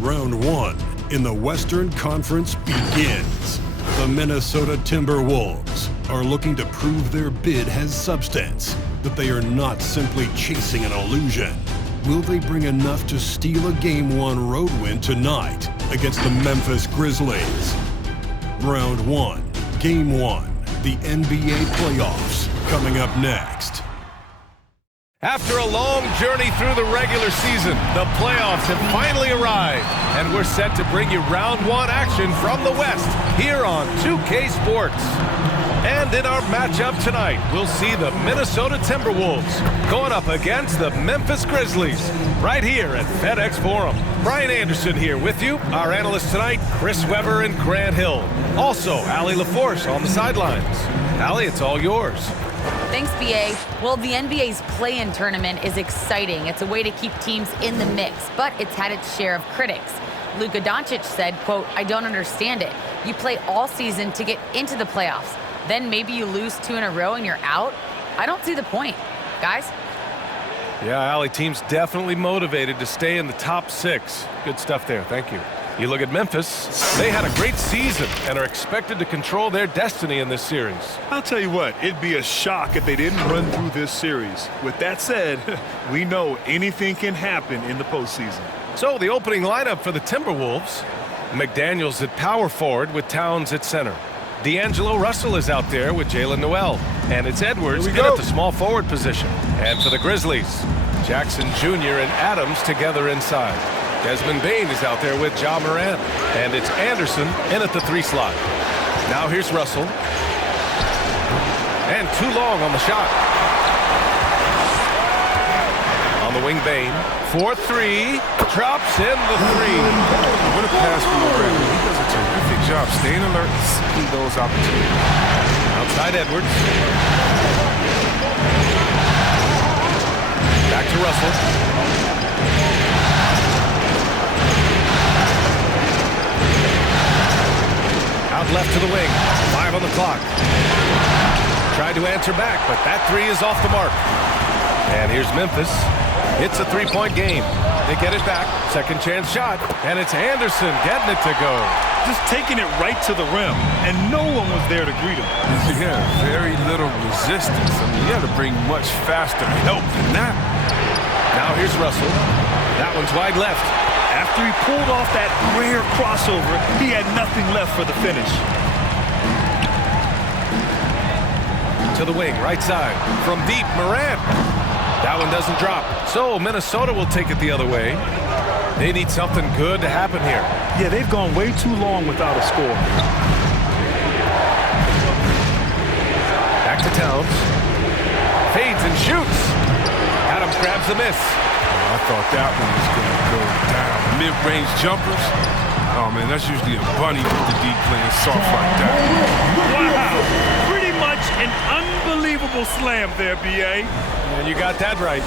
Round 1 in the Western Conference begins. The Minnesota Timberwolves are looking to prove their bid has substance, that they are not simply chasing an illusion. Will they bring enough to steal a Game 1 road win tonight against the Memphis Grizzlies? Round 1, Game 1, the NBA playoffs, coming up next. After a long journey through the regular season, the playoffs have finally arrived, and we're set to bring you round 1 action from the West here on 2K Sports. And in our matchup tonight, we'll see the Minnesota Timberwolves going up against the Memphis Grizzlies right here at FedEx Forum. Brian Anderson here with you. Our analysts tonight, Chris Webber and Grant Hill. Also, Allie LaForce on the sidelines. Allie, it's all yours. Thanks, BA. Well, the NBA's play-in tournament is exciting. It's a way to keep teams in the mix, but it's had its share of critics. Luka Doncic said, quote, "I don't understand it. You play all season to get into the playoffs. Then maybe you lose 2 in a row and you're out? I don't see the point." Guys? Yeah, Allie, team's definitely motivated to stay in the top 6. Good stuff there. Thank you. You look at Memphis, they had a great season and are expected to control their destiny in this series. I'll tell you what, it'd be a shock if they didn't run through this series. With that said, we know anything can happen in the postseason. So the opening lineup for the Timberwolves, McDaniels at power forward with Towns at center. D'Angelo Russell is out there with Jalen Noel. And it's Edwards in at the small forward position. And for the Grizzlies, Jackson Jr. and Adams together inside. Desmond Bane is out there with Ja Morant. And it's Anderson in at the 3 slot. Now here's Russell. And too long on the shot. On the wing, Bane. 4-3. Drops in the 3. What a pass from Brandon. He does a terrific job staying alert and seeking those opportunities. Outside Edwards. Back to Russell. Out left to the wing. 5 on the clock. Tried to answer back, but that 3 is off the mark. And here's Memphis. It's a 3-point game. They get it back. Second chance shot. And it's Anderson getting it to go. Just taking it right to the rim, and no one was there to greet him. Yeah, very little resistance. I mean, you had to bring much faster help than that. Now here's Russell. That one's wide left. After he pulled off that rare crossover, he had nothing left for the finish. To the wing, right side. From deep, Morant. That one doesn't drop. So Minnesota will take it the other way. They need something good to happen here. Yeah, they've gone way too long without a score. Back to Towns. Fades and shoots. Adams grabs the miss. I thought that one was going to go down. Mid-range jumpers. Oh, man, that's usually a bunny with the deep playing soft like that. Wow. Pretty much an unbelievable slam there, B.A. And you got that right.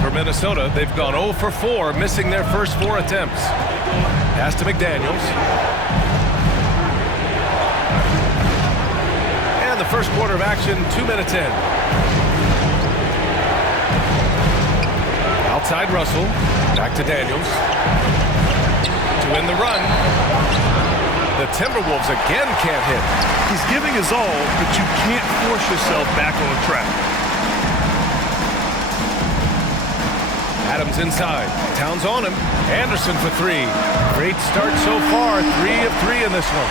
For Minnesota, they've gone 0 for 4, missing their first 4 attempts. Pass to McDaniels. And the first quarter of action, 2 minutes in. Outside Russell. Back to Daniels. To win the run. The Timberwolves again can't hit. He's giving his all, but you can't force yourself back on track. Adams inside. Towns on him. Anderson for 3. Great start so far. 3 of 3 in this one.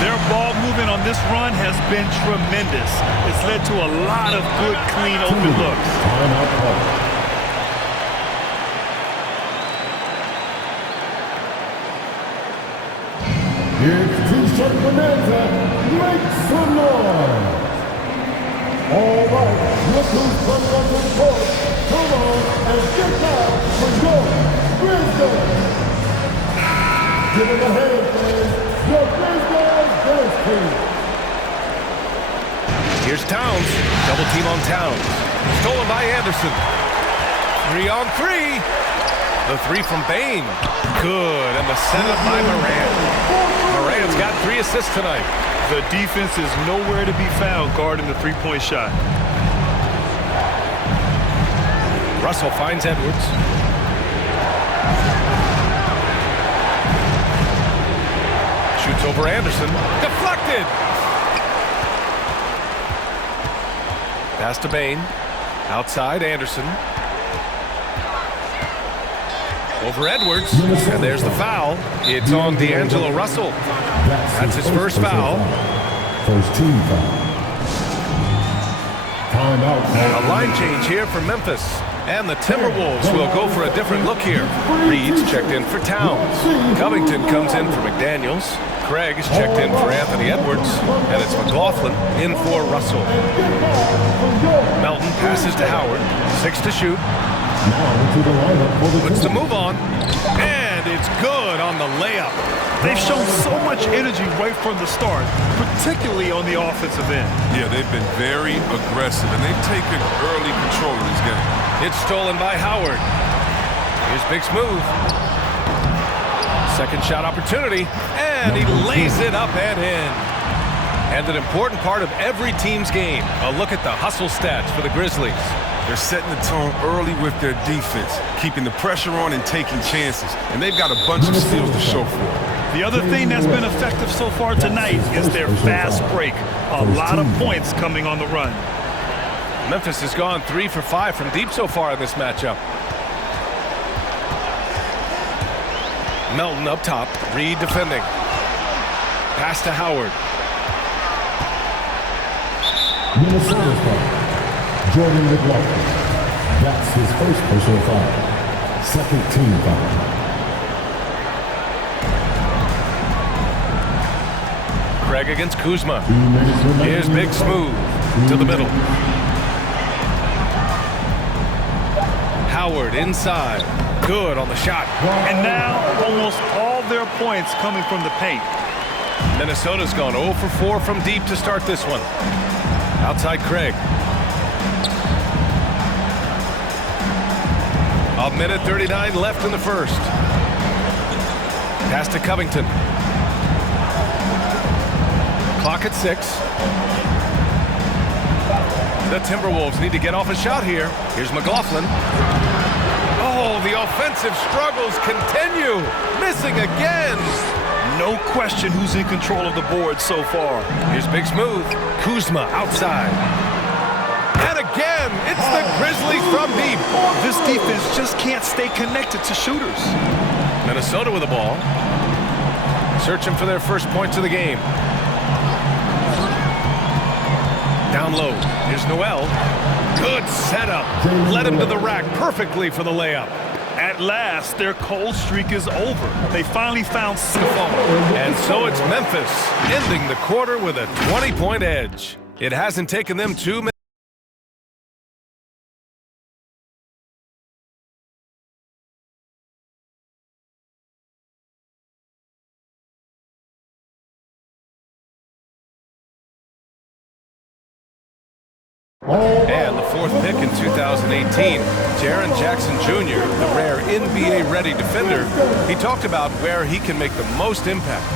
Their ball movement on this run has been tremendous. It's led to a lot of good, clean, open looks. It's T-shirt bonanza, make some noise! All right, look who's coming up in court. Come on and get down for your Grizzlies! Give them a hand, fans. Your Grizzlies dance team. Here's Towns. Double team on Towns. Stolen by Anderson. 3 on 3. The 3 from Bane. Good. And the setup by Morant. Morant's got 3 assists tonight. The defense is nowhere to be found guarding the 3-point shot. Russell finds Edwards. It's over Anderson. Deflected. Pass to Bain. Outside Anderson. Over Edwards. And there's the foul. It's on D'Angelo Russell. That's his first foul. First team foul. A line change here for Memphis. And the Timberwolves will go for a different look here. Reed's checked in for Towns. Covington comes in for McDaniels. Craig's checked in for Anthony Edwards. And it's McLaughlin in for Russell. Melton passes to Howard. 6 to shoot. Puts the move on. And it's good on the layup. They've shown so much energy right from the start, particularly on the offensive end. Yeah, they've been very aggressive, and they've taken early control of this game. It's stolen by Howard. Here's Big Smooth. Second shot opportunity, and he lays it up and in. And an important part of every team's game, a look at the hustle stats for the Grizzlies. They're setting the tone early with their defense, keeping the pressure on and taking chances. And they've got a bunch of steals to show for it. The other thing that's been effective so far tonight is their fast break. A lot of points coming on the run. Memphis has gone 3 for 5 from deep so far in this matchup. Melton up top. Reed defending. Pass to Howard. Minnesota's foul. Jordan McLaughlin. That's his first personal foul. Second team foul. Craig against Kuzma. Here's Big Smooth to the middle. Howard inside. Good on the shot. And now almost all their points coming from the paint. Minnesota's gone 0 for 4 from deep to start this one. Outside Craig. A minute 39 left in the first. Pass to Covington. Clock at 6. The Timberwolves need to get off a shot here. Here's McLaughlin. Oh, the offensive struggles continue. Missing again. No question who's in control of the board so far. Here's Big Smooth. Kuzma outside. And again, it's the Grizzlies from deep. This defense just can't stay connected to shooters. Minnesota with the ball. Searching for their first points of the game. Down low. Here's Noel. Good setup. Led him to the rack perfectly for the layup. At last, their cold streak is over. They finally found the phone. And so it's Memphis, ending the quarter with a 20-point edge. It hasn't taken them 2 minutes. And the 4th pick in 2018, Jaren Jackson Jr., the rare NBA-ready defender, he talked about where he can make the most impact.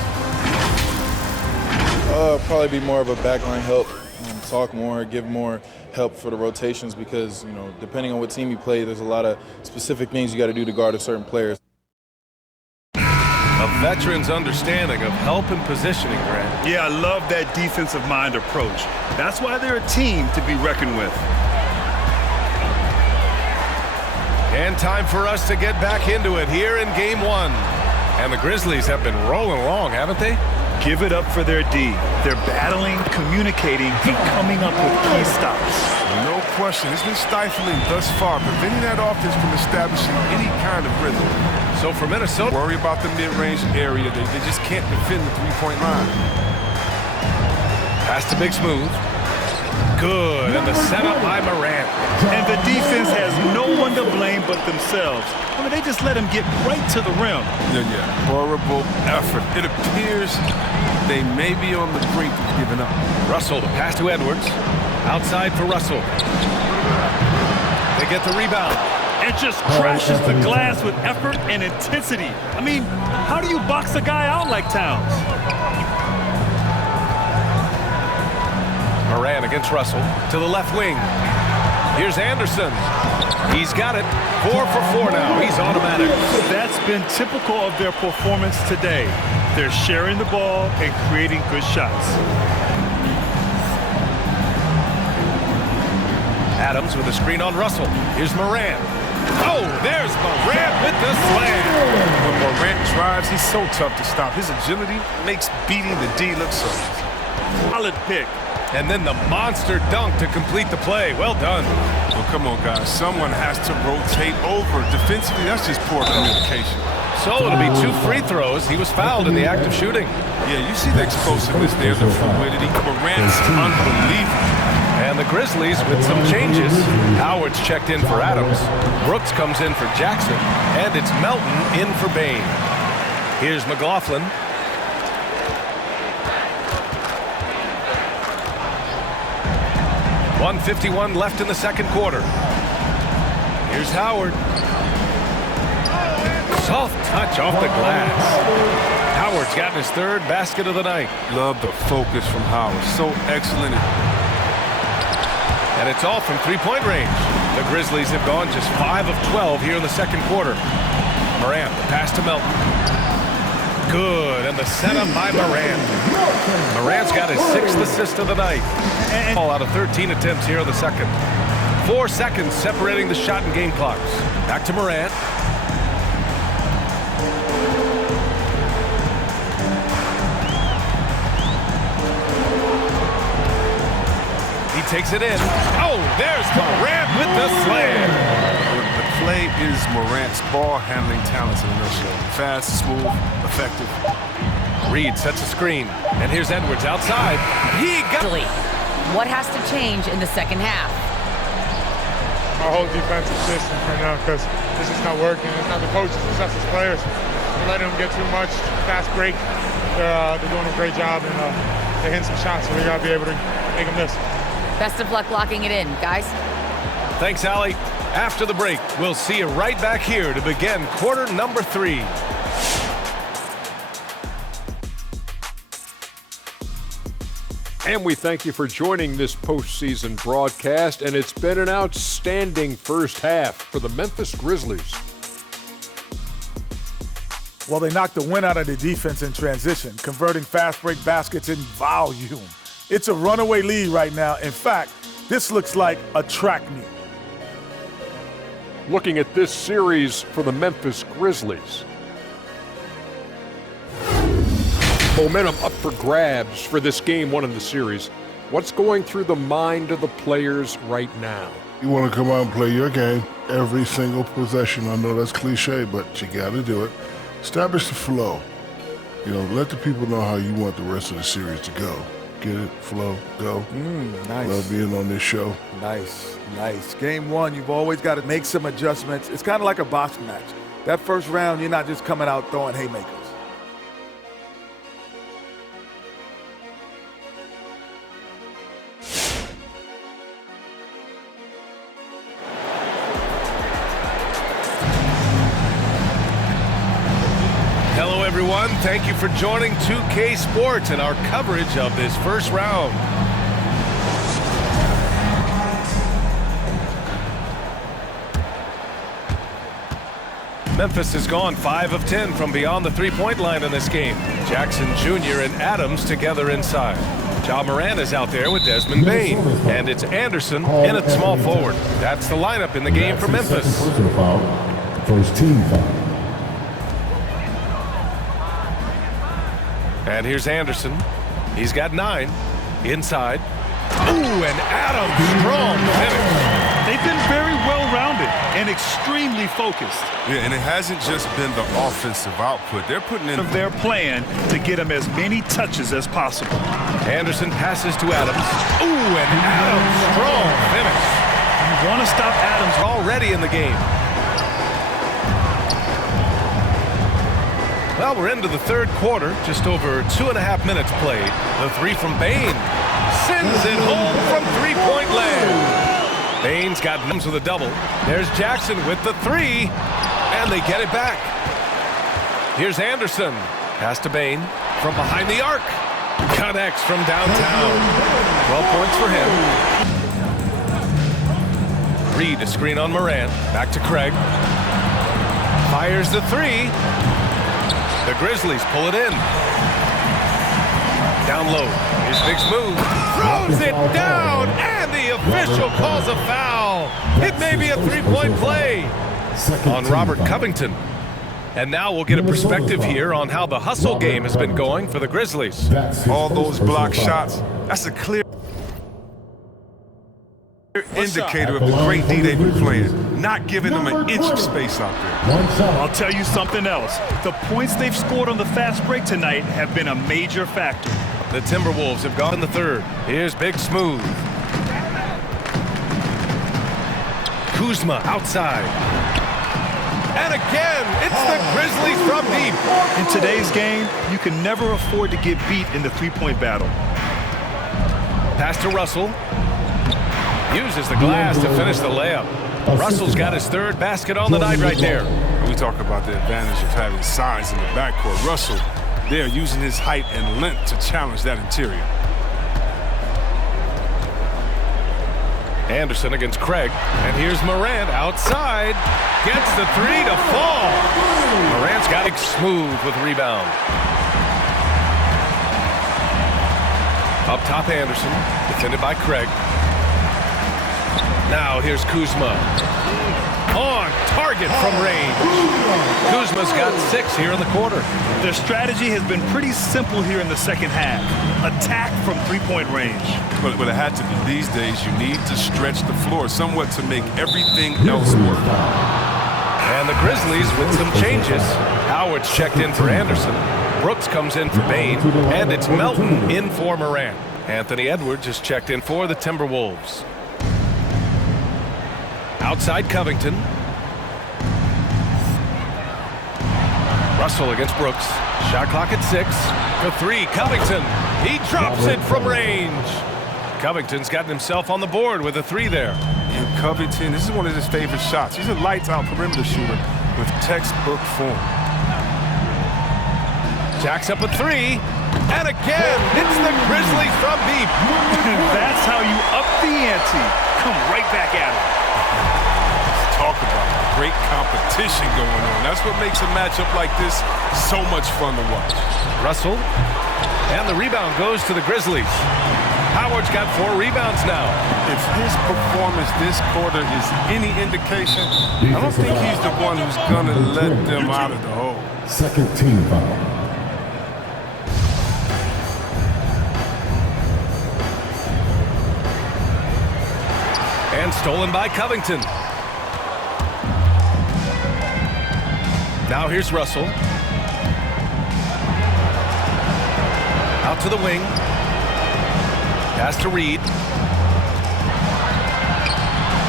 Probably be more of a backline help, talk more, give more help for the rotations because, you know, depending on what team you play, there's a lot of specific things you got to do to guard a certain player. A veteran's understanding of help and positioning, Grant. Yeah, I love that defensive mind approach. That's why they're a team to be reckoned with. And time for us to get back into it here in Game 1. And the Grizzlies have been rolling along, haven't they? Give it up for their D. They're battling, communicating, and coming up with key stops. No question. It's been stifling thus far, preventing that offense from establishing any kind of rhythm. So for Minnesota, worry about the mid-range area. They just can't defend the three-point line. Pass to Big Smooth. Good, and the setup by Morant. And the defense has no one to blame but themselves. I mean, they just let him get right to the rim. Yeah. Horrible effort. It appears they may be on the brink of giving up. Russell, the pass to Edwards. Outside for Russell. They get the rebound. And just crashes the glass with effort and intensity. I mean, how do you box a guy out like Towns? Moran against Russell to the left wing. Here's Anderson. He's got it. 4 for 4 now. He's automatic. That's been typical of their performance today. They're sharing the ball and creating good shots. Adams with a screen on Russell. Here's Morant. Oh, there's Morant with the slam. When Morant drives, he's so tough to stop. His agility makes beating the D look so easy. Solid pick. And then the monster dunk to complete the play. Well done. Well, come on, guys. Someone has to rotate over. Defensively, that's just poor communication. So it'll be 2 free throws. He was fouled in the act of shooting. Yeah, you see the explosiveness there, the fluidity. Morant's unbelievable. And the Grizzlies with some changes. Howard's checked in for Adams. Brooks comes in for Jackson. And it's Melton in for Bain. Here's McLaughlin. .151 left in the second quarter. Here's Howard. Soft touch off the glass. Howard's gotten his 3rd basket of the night. Love the focus from Howard. So excellent. And it's all from 3-point range. The Grizzlies have gone just 5 of 12 here in the second quarter. Morant, the pass to Melton. Good, and the setup by Morant. Morant's got his 6th assist of the night. All out of 13 attempts here in the second. 4 seconds separating the shot and game clocks. Back to Morant. He takes it in. Oh, there's Morant with the slam. The play is Morant's ball handling talents in a nutshell. Fast, smooth, effective. Reed sets a screen, and here's Edwards outside. He got it. What has to change in the second half? Our whole defensive system right now, because this is not working. It's not the coaches, it's us as players. We're letting them get too much fast break. They're doing a great job, and they're hitting some shots, so we got to be able to make them miss. Best of luck locking it in, guys. Thanks, Allie. After the break, we'll see you right back here to begin quarter number 3. And we thank you for joining this postseason broadcast, and it's been an outstanding first half for the Memphis Grizzlies. Well, they knocked the wind out of the defense in transition, converting fast break baskets in volume. It's a runaway lead right now. In fact, this looks like a track meet. Looking at this series for the Memphis Grizzlies. Momentum up for grabs for this game 1 in the series. What's going through the mind of the players right now? You want to come out and play your game every single possession. I know that's cliche, but you got to do it. Establish the flow. You know, let the people know how you want the rest of the series to go. Get it, flow, go. Nice. Love being on this show. Nice, nice. Game 1, you've always got to make some adjustments. It's kind of like a boxing match. That first round, you're not just coming out throwing haymakers. Hello, everyone. Thank you for joining 2K Sports and our coverage of this first round. Memphis has gone 5 of 10 from beyond the 3-point line in this game. Jackson Jr. and Adams together inside. Ja Morant is out there with Desmond Bain. And it's Anderson in at small forward. That's the lineup in the game for Memphis. Personal foul. First team foul. And here's Anderson. He's got 9. Inside. Ooh, and Adams, strong finish. They've been very well-rounded and extremely focused. Yeah, and it hasn't just been the offensive output. They're putting in Their plan to get them as many touches as possible. Anderson passes to Adams. Ooh, and Adams, strong finish. You want to stop Adams Already in the game. Well, we're into the third quarter. Just over 2.5 minutes played. The 3 from Bain. Sends it home from 3-point land. Bain's got Adams with a double. There's Jackson with the 3. And they get it back. Here's Anderson. Pass to Bain from behind the arc. Connects from downtown. 12 points for him. Reed, a screen on Morant. Back to Craig. Fires the 3. The Grizzlies pull it in. Down low. Here's Big Smooth. Throws it down, and the official calls a foul. It may be a three-point play on Robert Covington. And now we'll get a perspective here on how the hustle game has been going for the Grizzlies. All those block shots, that's a clear indicator of the great D they've been playing, not giving them an inch of space out there. I'll tell you something else. The points they've scored on the fast break tonight have been a major factor. The Timberwolves have gone in the third. Here's Big Smooth. Kuzma outside. And again, it's the Grizzlies from deep. In today's game, you can never afford to get beat in the three-point battle. Pass to Russell. Uses the glass to finish the layup. Russell's got his third basket on the night right there. We talk about the advantage of having size in the backcourt. Russell, they're using his height and length to challenge that interior. Anderson against Craig. And here's Morant outside. Gets the three to fall. Morant's got it smooth with rebound. Up top, Anderson. Defended by Craig. Now here's Kuzma. On target from range. Kuzma's got 6 here in the quarter. Their strategy has been pretty simple here in the second half. Attack from three-point range. But it had to be these days. You need to stretch the floor somewhat to make everything else work. And the Grizzlies with some changes. Howard's checked in for Anderson. Brooks comes in for Bain. And it's Melton in for Morant. Anthony Edwards is checked in for the Timberwolves. Outside Covington. Russell against Brooks. Shot clock at 6. For 3, Covington. He drops it from range. Covington's gotten himself on the board with a 3 there. And Covington, this is one of his favorite shots. He's a lights-out perimeter shooter with textbook form. Jacks up a 3. And again, it's the Grizzlies from deep. That's how you up the ante. Come right back at it. Talk about great competition going on. That's what makes a matchup like this so much fun to watch. Russell. And the rebound goes to the Grizzlies. Howard's got 4 rebounds now. If his performance this quarter is any indication, I don't think he's the one who's going to let them out of the hole. Second team foul. And stolen by Covington. Now here's Russell. Out to the wing. Pass to Reed.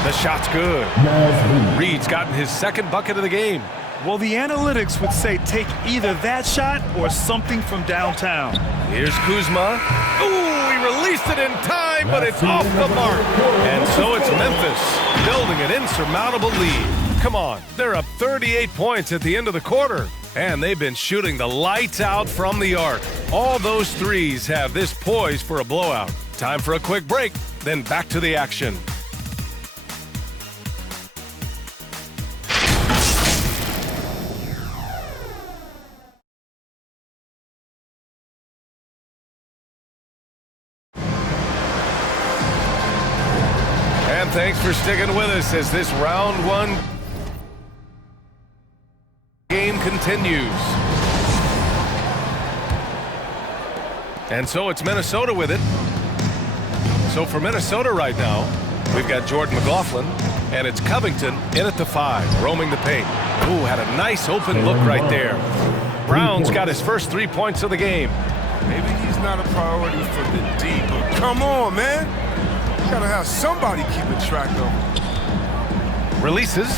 The shot's good. Reed's gotten his second bucket of the game. Well, the analytics would say take either that shot or something from downtown. Here's Kuzma. Ooh, he released it in time, but it's off the mark. And so it's Memphis building an insurmountable lead. Come on, they're up 38 points at the end of the quarter. And they've been shooting the lights out from the arc. All those threes have this poised for a blowout. Time for a quick break, then back to the action. And thanks for sticking with us as this round 1 game continues. And so it's Minnesota with it. So for Minnesota right now, we've got Jordan McLaughlin, and it's Covington in at the 5, roaming the paint. Ooh, had a nice open look right there. Brown's got his first 3 points of the game. Maybe he's not a priority for the D, but come on, man. You gotta have somebody keeping track of him. Releases.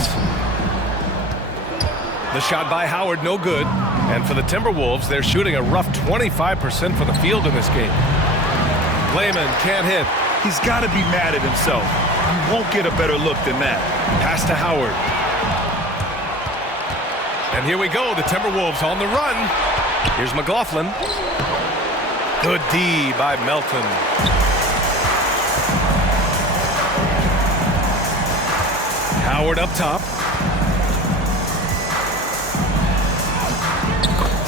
The shot by Howard, no good. And for the Timberwolves, they're shooting a rough 25% from the field in this game. Layman can't hit. He's got to be mad at himself. You won't get a better look than that. Pass to Howard. And here we go, the Timberwolves on the run. Here's McLaughlin. Good D by Melton. Howard up top.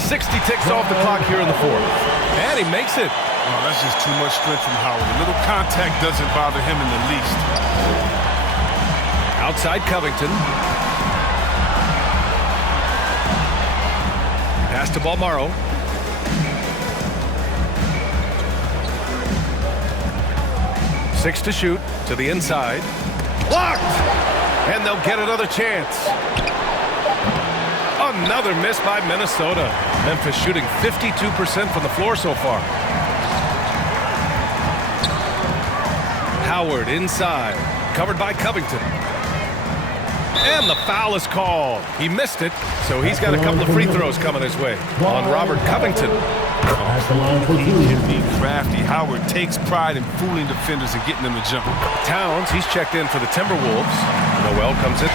60 ticks off the clock here in the fourth. And he makes it. Oh, that's just too much strength from Howard. A little contact doesn't bother him in the least. Outside Covington. Pass to Balmaro. Six to shoot to the inside. Blocked! And they'll get another chance. Another miss by Minnesota. Memphis shooting 52% from the floor so far. Howard inside, covered by Covington. And the foul is called. He missed it, so he's got a couple of free throws coming his way on Robert Covington. He can be crafty. Howard takes pride in fooling defenders and getting them to jump. Towns, he's checked in for the Timberwolves. Noel comes in.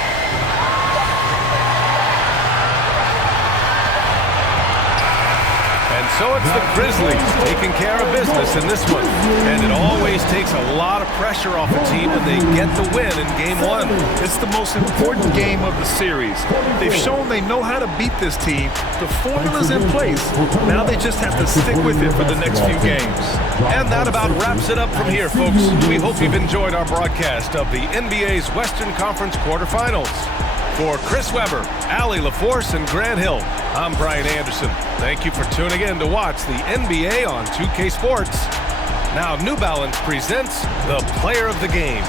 So it's the Grizzlies taking care of business in this one. And it always takes a lot of pressure off a team when they get the win in game one. It's the most important game of the series. They've shown they know how to beat this team. The formula's in place. Now they just have to stick with it for the next few games. And that about wraps it up from here, folks. We hope you've enjoyed our broadcast of the NBA's Western Conference quarterfinals. For Chris Webber, Allie LaForce, and Grant Hill, I'm Brian Anderson. Thank you for tuning in to watch the NBA on 2K Sports. Now New Balance presents the Player of the Game.